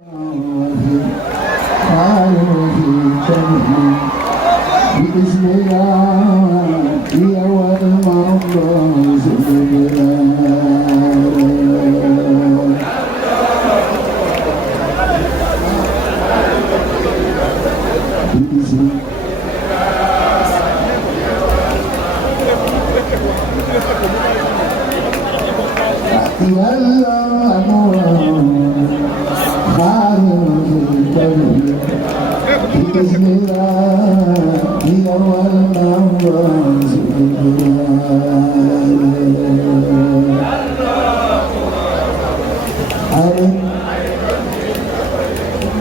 بإذن الله يوم الله بإذن الله يوم الله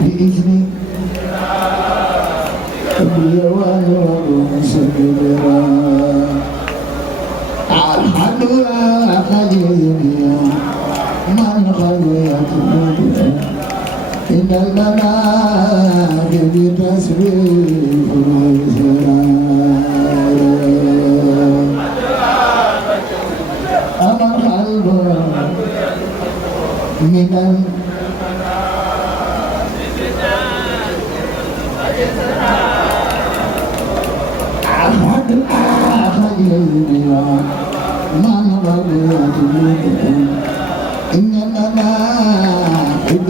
بإذن أحد من خليت إن المناجم تسبيح أما القلب من أحد من غليت إن المناجم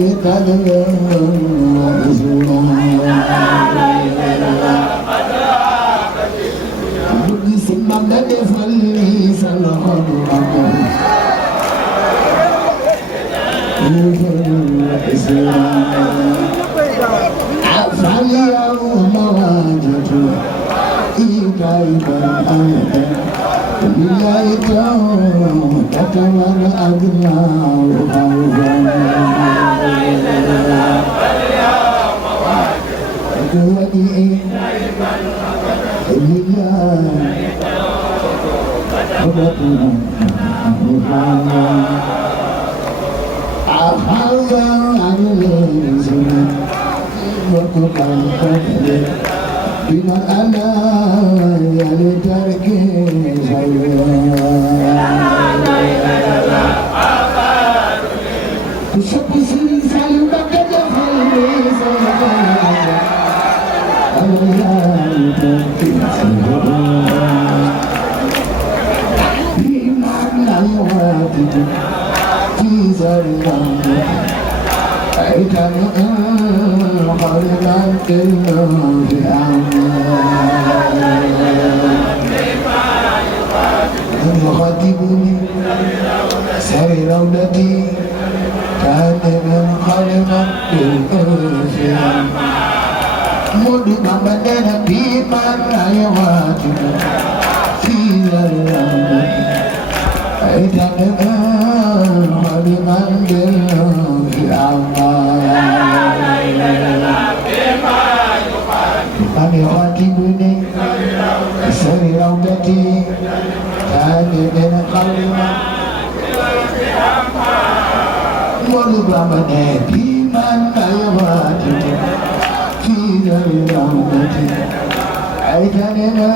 فاليوم واجهت إيدايبا أيضا ليته تتمنى أبناء خوفا وديئي لله خلقنا أخذ عن الإنسان وكفى القتل بما أنا لترك تشبس الإنسان بقد خلقه في معنى يواتد في زرنا أيتم قرنا كله في يخاطبني سر روضتي كان من قرنا كله في مدنا بدنا بمعنى يواتد في زرنا أيتم قرنا كله في أن يخاطبني سر روضتي كان من قلبي ولبمن بمن يخاطب في روضتي عيدنا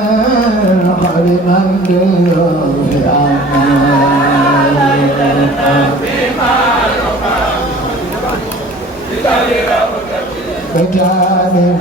قلبا في بجانب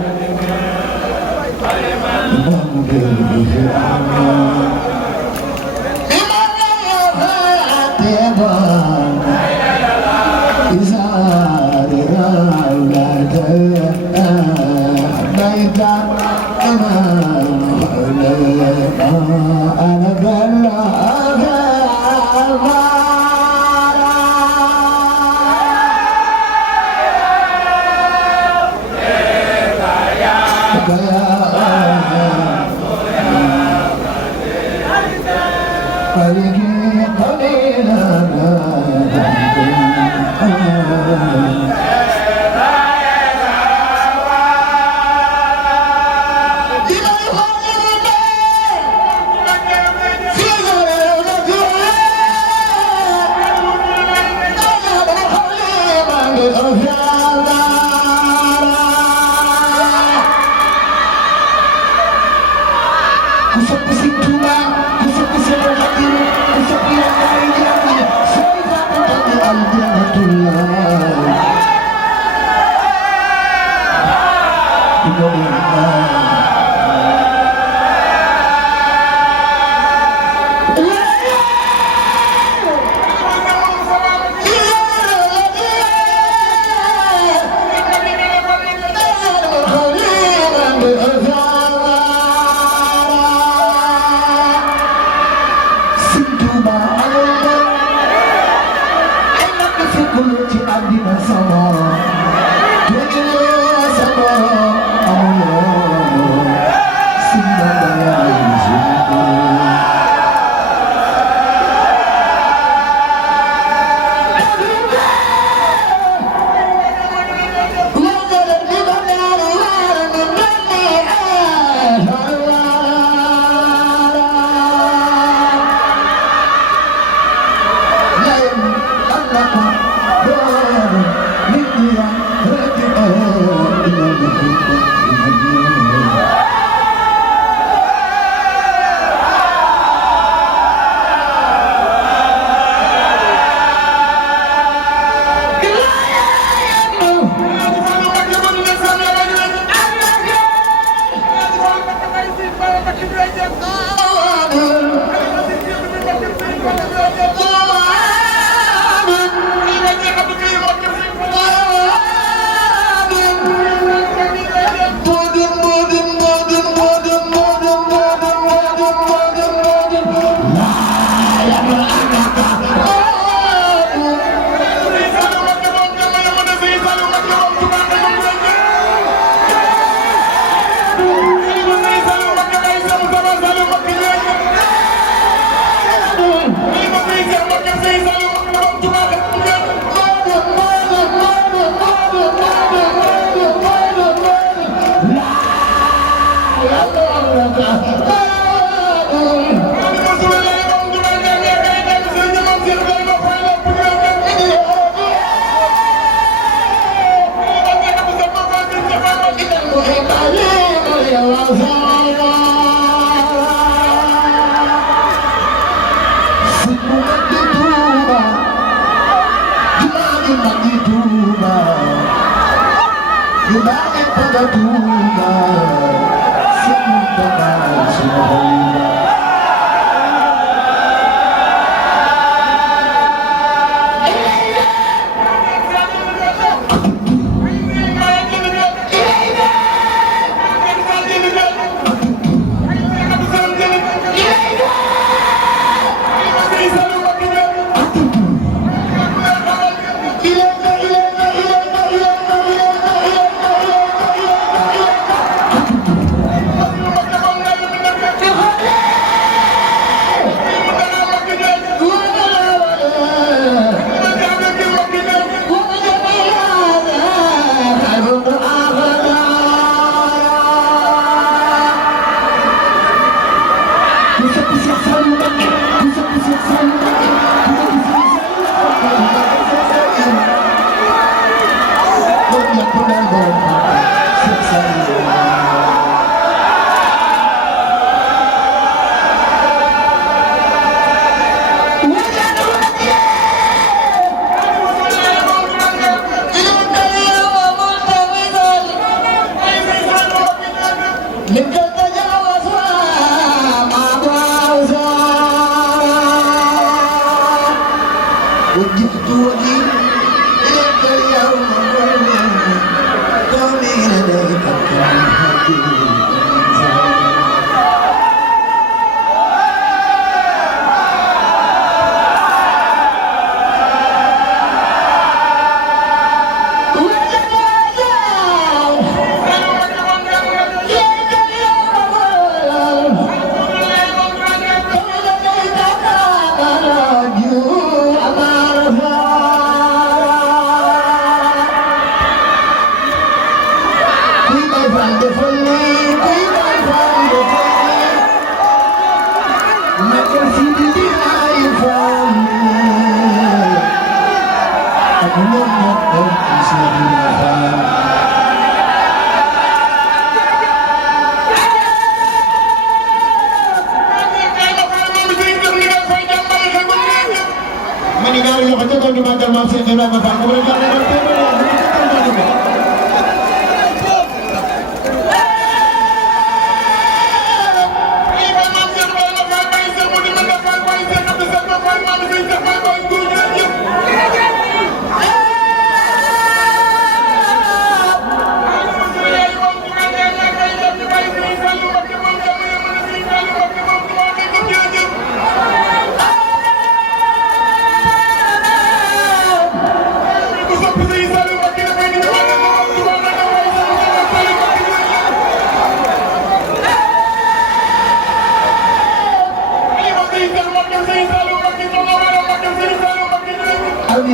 Touba Sëñ Mountakha sunu xalifa وجهت وجهي إليك اليوم كوني لديك كالحبيب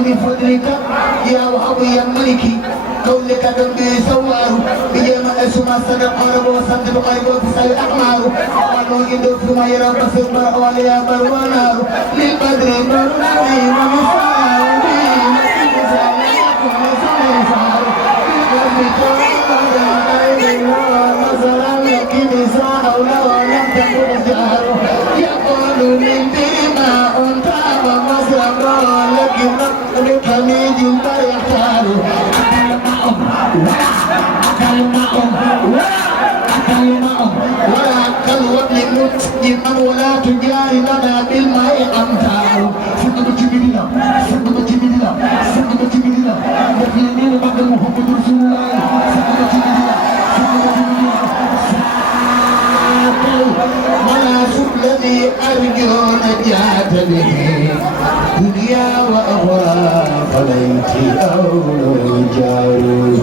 بفضلك يا وهب يا ملكي قولك ذنبي سواه بجمع اسماء صدق قرب وصدق قرب وفصل الاحمار قالوا يدوك فيما يرى بصير برأوال يا بروانار للبدر نور نعيم ومسار نسيب سالكم وسنفار نظرا لك نساء ولو لم تكن جار يقول من بما انت ومسرا لكن بحميد فيختار ولا أكل وابن مسجد ولا تجاري لنا بالماء أمتار سنة جبريلا سنة جبريلا سنة جبريلا يقينين بعد محمد رسول الله سنة جبريلا سنة جبريلا ولا الذي أرجو نجاة به دنيا وأخرى فليتي أو جارو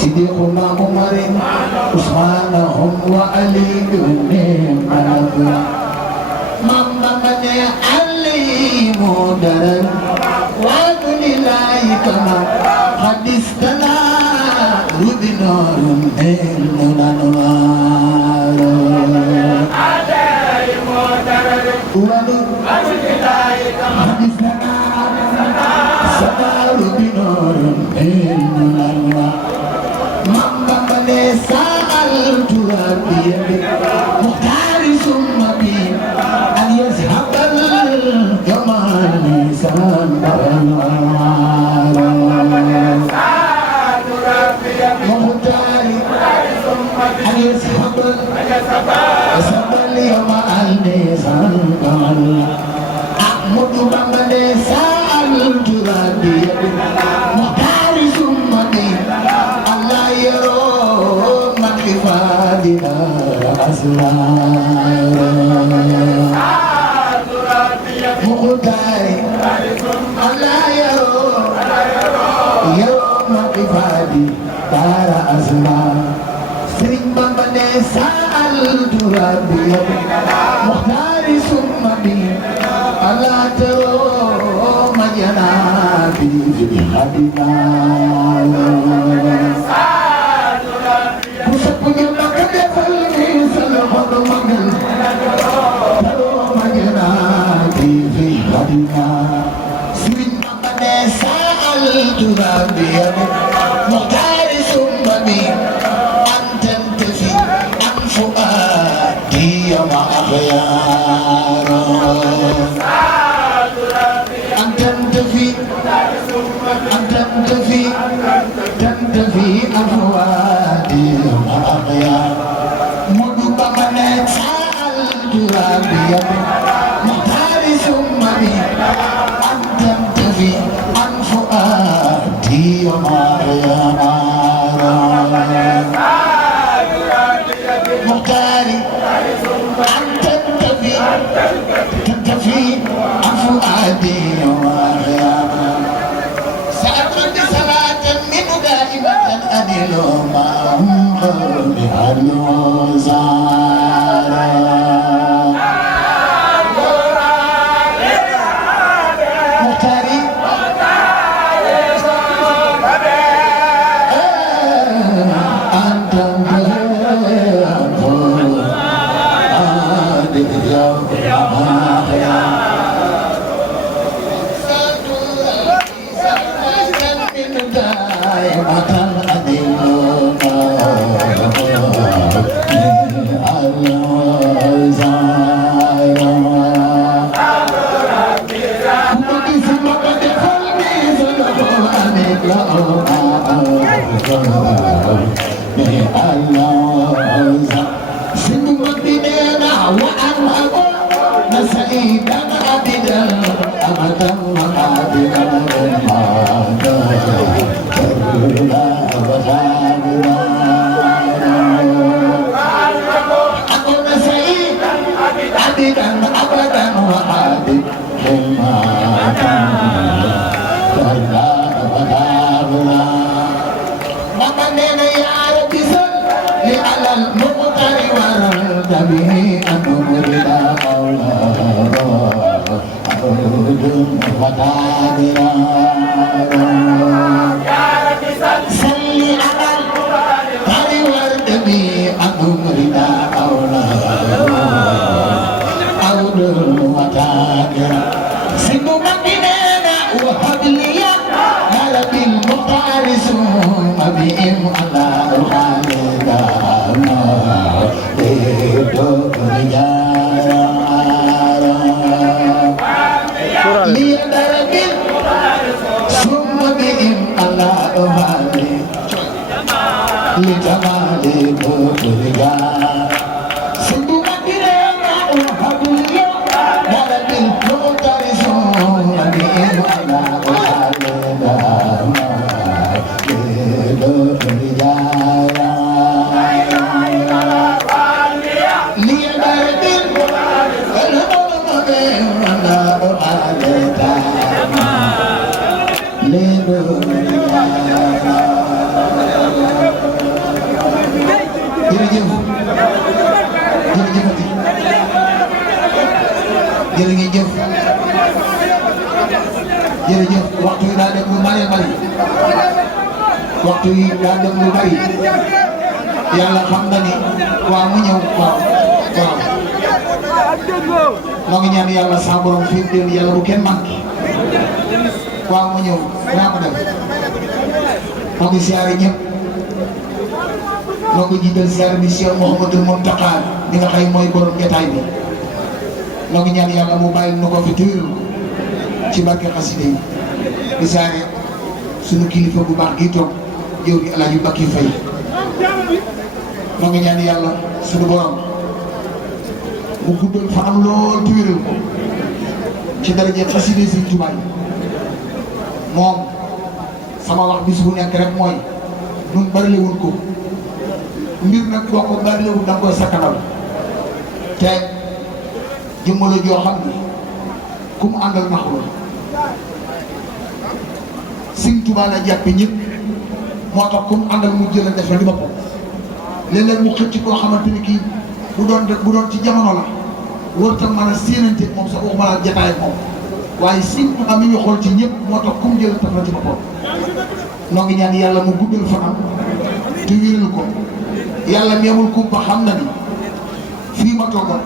صديقنا عمر عثمان هم وعلي ماما من علي مدرن وابن الله كما حدثنا ربي نور إلنا نوار علي مدرن وابن الله كما حدثنا ربي نور إلنا نوار ماما من سألت ربي مختار ثم بي أن يذهب الجمال لسان مختار أن يذهب اليوم اللسان أحمد من سألت ربي مختار ثم بي الله يرى مكفادنا أسرار مختاري الله يرى مكفادي دار أسرار سرين بمبني سألت ربي مختاري ثم بي الله ترى مجنابي في حدنا مختار ثم بي أن تنتفي عن فؤادي مع خيار أن تنتفي عن فؤادي مع خيار مدوب من سألت ربي مختار ثم بي أن تنتفي عن فؤادي وما مختاري أن تنتفي عن فؤادي وما سأترك صلاة منه دائمة أنل معهم بها الوزارة jërëjëf waxtu yi daa dem lu bari waxtu yi daa dem lu bari yàlla xam na ni waaw mu ñëw waaw noo ngi ñaan yàlla sa borom fi mu yàlla bu kenn manqué waaw mu ñëw naa ko def noo ngi siyaare ñëpp noo ngi jiital siyaare bi Cheikh Mouhamadou Mountakha mi nga xëy mooy borom jotaay bi noo ngi ñaan yàlla mu bàyyi nu ko fi téwéral ko ci barke xasida yi di siyaare suñu kilifa bu baax gi toog jëw gi El Hadj Bakki Faye noo ngi ñaan yàlla suñu borom mu guddal fa am lool téwéral ko ci daraje xasida Sëriñ Tuubaa moom sama wax bis bu nekk rek mooy ñun barilewul ko mbir nag boo ko barilewul da nga koy sakkanal te jëmmala joo xam ni ku mu àndal naxu la Sëriñ Tuubaa la jàppe ñëpp moo tax ku mu àndal mu jël a def li boppam léeg-léeg mu xëcc koo xamante ni kii bu doon ci jamono la war tam mën a séenante moom sax waxuma la jataay moom waaye Sëriñ Tuubaa mi ngi xool ci ñëpp moo tax ku mu jël taf la ci boppam noo ngi ñaan yàlla mu guddal fanam te wéral ko yàlla meemul kumpa xam na ni fii ma toogal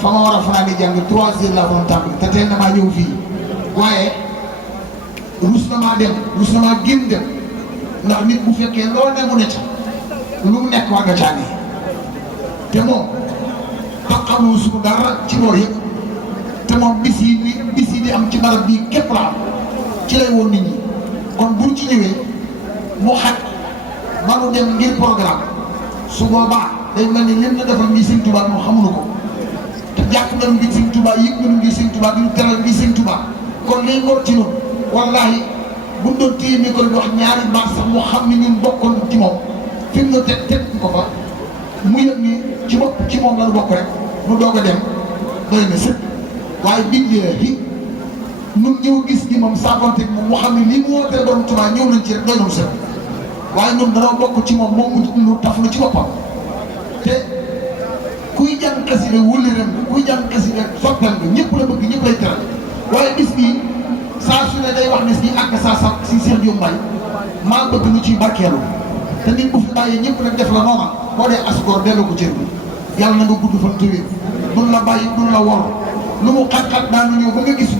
fa ma war a fanaan di jàng 3 heures laa doon tàmbali te teel na maa ñëw fii waaye rus na maa dem rus na maa génn dem ndax nit bu fekkee loo ne mu ne ca lu mu nekk war nga caa ne te moom xamul suñu dara ci loolu yëpp te moom bis yi di am ci barab bii képp la am ci lay woon nit ñi kon buñ ci ñëwee mu xaj manu dem ngir programme su boobaa day mel ni lim na defal ngi Sëriñ Tuubaa moom xamuñu ko te jàpp nañu ngi Sëriñ Tuubaa yëg nañu ngi Sëriñ Tuubaa duñu teral ngi Sëriñ Tuubaa kon liy ngor ci noonu wallaahi buñ doon téye micro bi wax ñaari baat sax mu xam ni ñun bokkoon ci moom fi mu ne teg ko fa mu yëg ni ci moom la ñu bokk rek mu doog a dem doy na sëpp waaye bindee ñun ñëw gis ni moom saafonte moom mu xam ne lii mu wootee doon Tuubaa ñëw nañ ci rek doy na sëpp waaye ñun danoo bokk ci moom mu taf na ci boppam te kuy jàng xasida wëllëreem kuy jàng xasida soppal nga ñëpp la bëgg ñëpp lay teral waaye bis bii saa su ne day wax ne si àgg saa sa si Cheikh Diop Mbaye maa bëgg lu ciy barkeelu te nit bu fi bàyyee ñëpp nag def la noona boo dee asgoor delloo ko cër bi yàlla na nga gudd fan tëwee duñ la bàyyi duñ la wor lu mu xat-xat daanu ñëw ba nga gis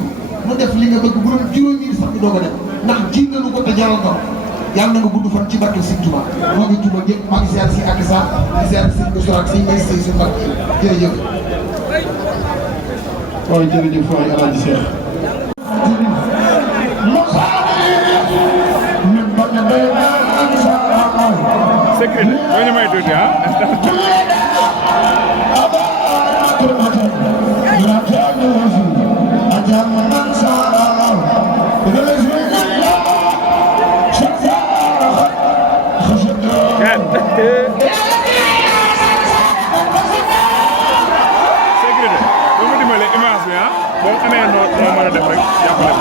mu def li nga bëgg bu doon juróomi sax bi doog a dem ndax ji nañu ko te jaral nga yàlla na nga gudd fan ci barke Sëriñ Tuubaa moo ngi tuba ñëpp maa ngi ziar si ak sa di ziar si Boussora ak si may sëy su mag jërëjëf waaye jërëjëf waay Alaaji Cheikh secret ñoo ñu may tuuti ah secret boo ma dimbale image bi ah boo amee noo mën a def rek jàppale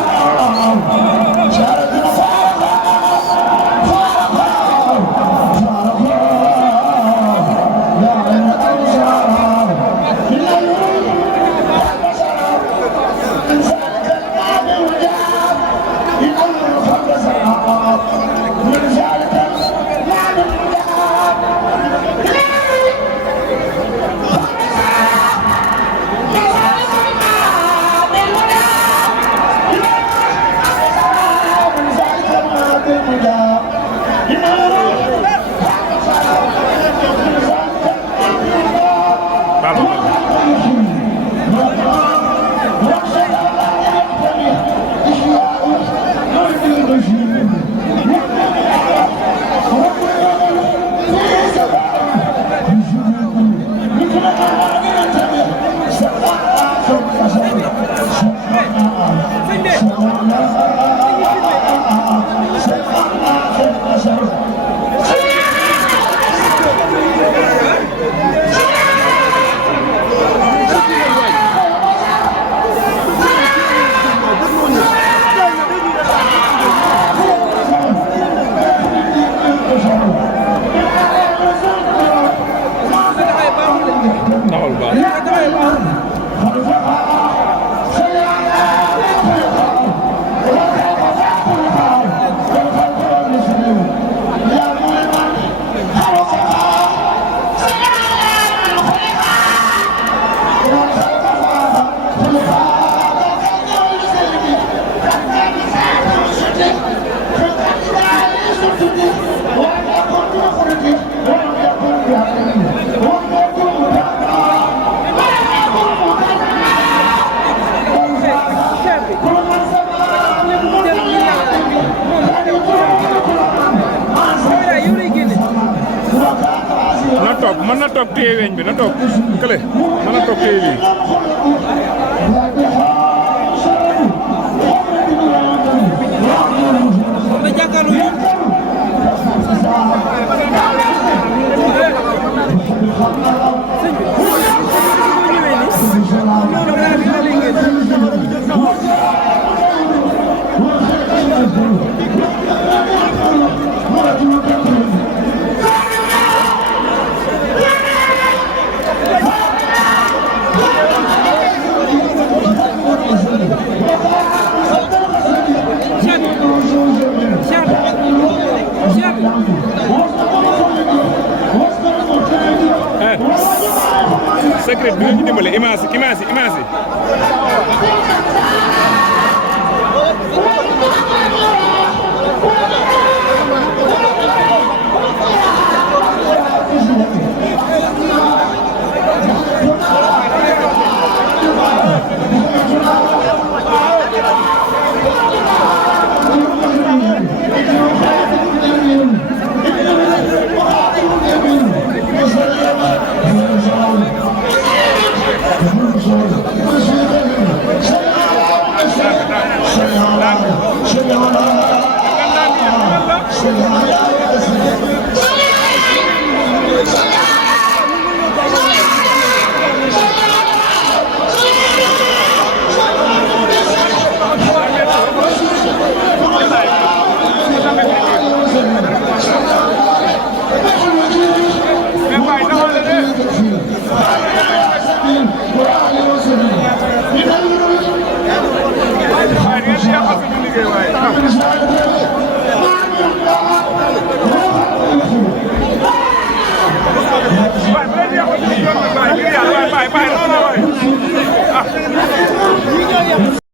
na toog mën na toog téye weñ bi na toog kële mën na toog téye lii. secret bi nga ñu dimbale image yi.